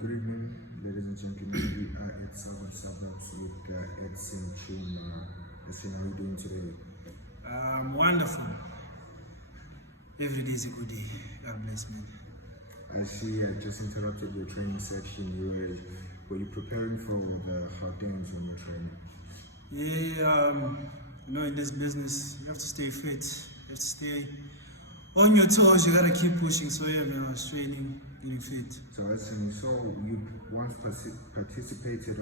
Good evening, ladies and gentlemen. We are at Southern Suburbs with Edson. Edson, how are you doing today? Wonderful. Every day is a good day. God bless me. I see I just interrupted your training section. Were you preparing for the Gauteng when you're training? Yeah, in this business, you have to stay fit. You have to stay on your toes. You gotta keep pushing. So yeah, man, I was training, getting fit. So Edson, so you once participated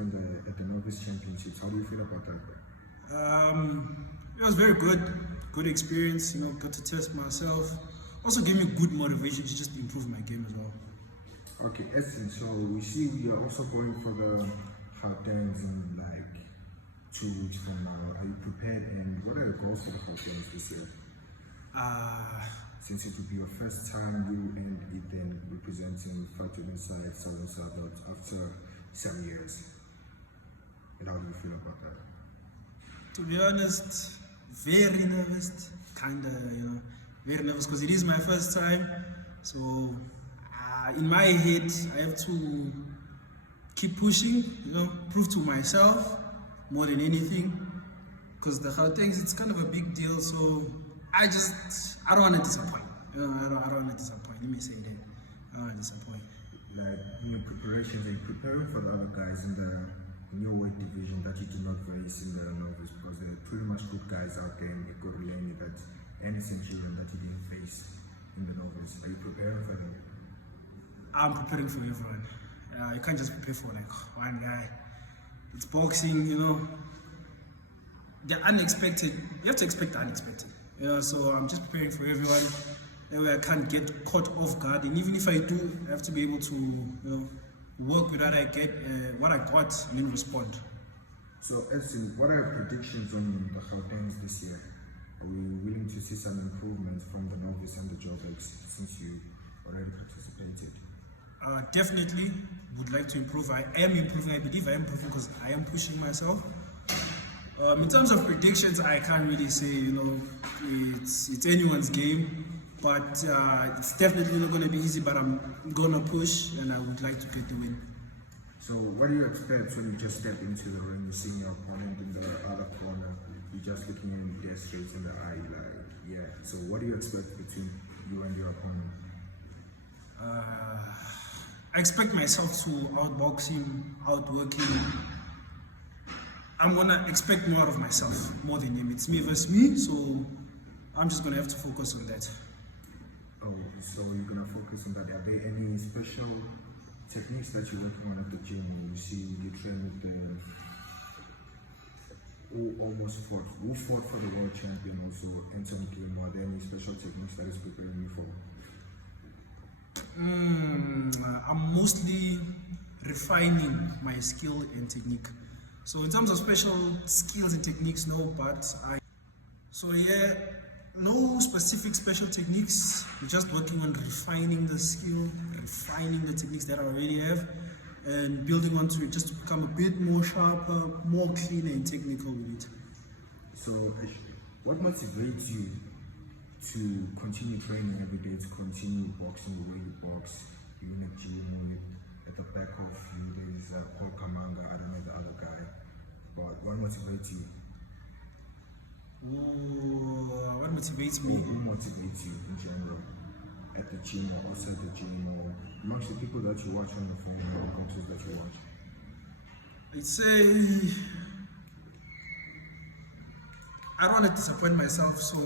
at the novice championships. How do you feel about that? It was very good. Good experience. Got to test myself. Also gave me good motivation to just improve my game as well. Okay, Edson, so we see you're also going for the Gautengs in like 2 weeks from now. Are you prepared, and what are your goals for the Gautengs this year? Since it will be your first time you and Ethan representing Fortune side Southern Suburbs after some years. And how do you feel about that? To be honest, very nervous. Very nervous because it is my first time. So in my head, I have to keep pushing, prove to myself more than anything. Because the Gautengs, it's kind of a big deal. So I don't want to disappoint. I don't want to disappoint. Let me say that. I don't want to disappoint. Like in your preparations, are you preparing for the other guys in the new weight division that you do not face in the novice? Because there are pretty much good guys out there in Gauteng that any centurion that you didn't face in the novice. Are you preparing for them? I'm preparing for everyone. You can't just prepare for like one guy. It's boxing, The unexpected. You have to expect the unexpected. So I'm just preparing for everyone. That way I can't get caught off guard. And even if I do, I have to be able to, work with what I get, what I got, and then respond. So Edson, what are your predictions on the Gautengs this year? Are we willing to see some improvements from the novice and the jobbers since you already participated? Definitely would like to improve. I am improving. I believe I am improving because I am pushing myself. In terms of predictions, I can't really say, it's anyone's game. But it's definitely not going to be easy, but I'm going to push and I would like to get the win. So what do you expect when you just step into the ring, you see your opponent in the other corner, you're just looking in there straight in the eye, So what do you expect between you and your opponent? I expect myself to outbox him, outwork him. I'm going to expect more of myself, more than him. It's me versus me, so I'm just going to have to focus on that. Oh, so you're going to focus on that. Are there any special techniques that you're working on at the gym? You see, you train with who fought for the world champion also, Edson? Are there any special techniques that is preparing you for? I'm mostly refining my skill and technique. So in terms of special skills and techniques, no, but no specific special techniques. We're just working on refining the skill, refining the techniques that I already have, and building onto it just to become a bit more sharper, more cleaner and technical with it. So what motivates you to continue training every day, to continue boxing the way you box? You in a gym, at the back of you there's Paul Kamanga, I don't know the other guy, but what motivates you? What motivates me? Who motivates you in general? At the gym or outside the gym, or amongst the people that you watch on the phone or the coaches that you watch? I'd say I don't want to disappoint myself, so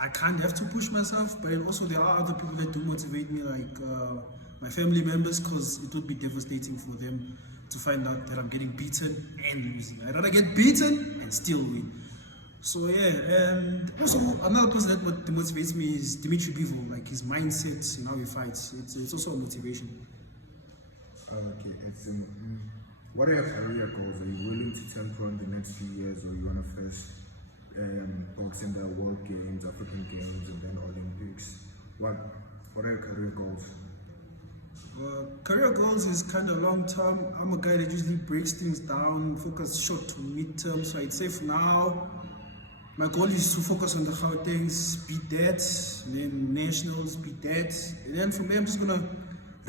I can't have to push myself, but then also there are other people that do motivate me, like my family members, because it would be devastating for them to find out that I'm getting beaten and losing. I'd rather get beaten and still win. So and also another person that motivates me is Dimitri Bivol, like his mindset and how he fights. It's also a motivation. Okay, Edson. What are your career goals? Are you willing to turn pro in the next few years, or you want to first box in the World Games, African Games, and then Olympics? What are your career goals? Career goals is kind of long term. I'm a guy that usually breaks things down, focus short to mid term. So I'd say for now, my goal is to focus on the Gautengs, beat that, and then nationals, beat that. And then from there, I'm just going to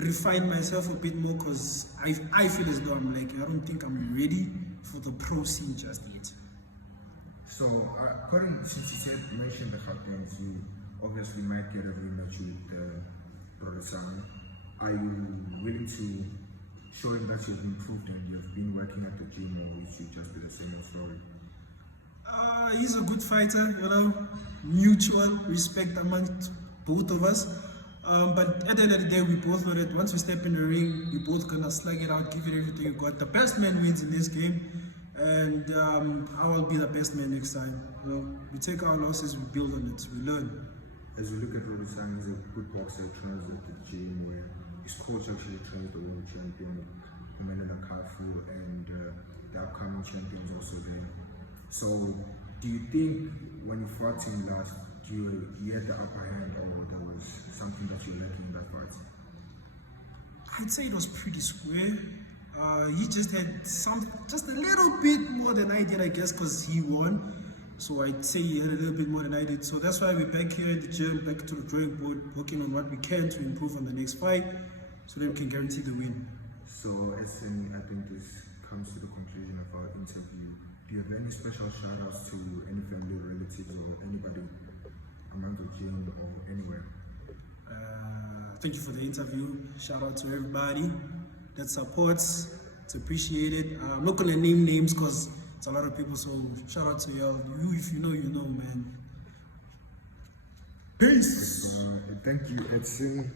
refine myself a bit more because I feel as though I'm like, I don't think I'm ready for the pro scene just yet. So, since you mentioned the Gautengs, you obviously might get a rematch with Rodasang. Are you willing to show him that you've improved and you've been working at the gym, or is you just be the same old story? He's a good fighter, you know, mutual respect amongst both of us. But at the end of the day, we both know that once we step in the ring, we both gonna slug it out, give it everything you got. The best man wins in this game, and I will be the best man next time. You know, we take our losses, we build on it, we learn. As you look at Rodasang, he's a good boxer, trains at the gym where his coach actually trains the world champion, Emmanuel Kafu, and the upcoming champions also there. So, do you think when you fought him last, you had the upper hand, or there was something that you lacking in that fight? I'd say it was pretty square. He just had just a little bit more than I did, I guess, because he won. So I'd say he had a little bit more than I did. So that's why we're back here at the gym, back to the drawing board, working on what we can to improve on the next fight, so that we can guarantee the win. So, Edson, I think this comes to the conclusion of our interview. Do you have any special shout-outs to any family or relatives or anybody among the gym or anywhere? Thank you for the interview. Shout out to everybody that supports. It's appreciated. I'm not gonna name names because it's a lot of people. So shout out to y'all. You, if you know, man. Peace. Thank you, Edson.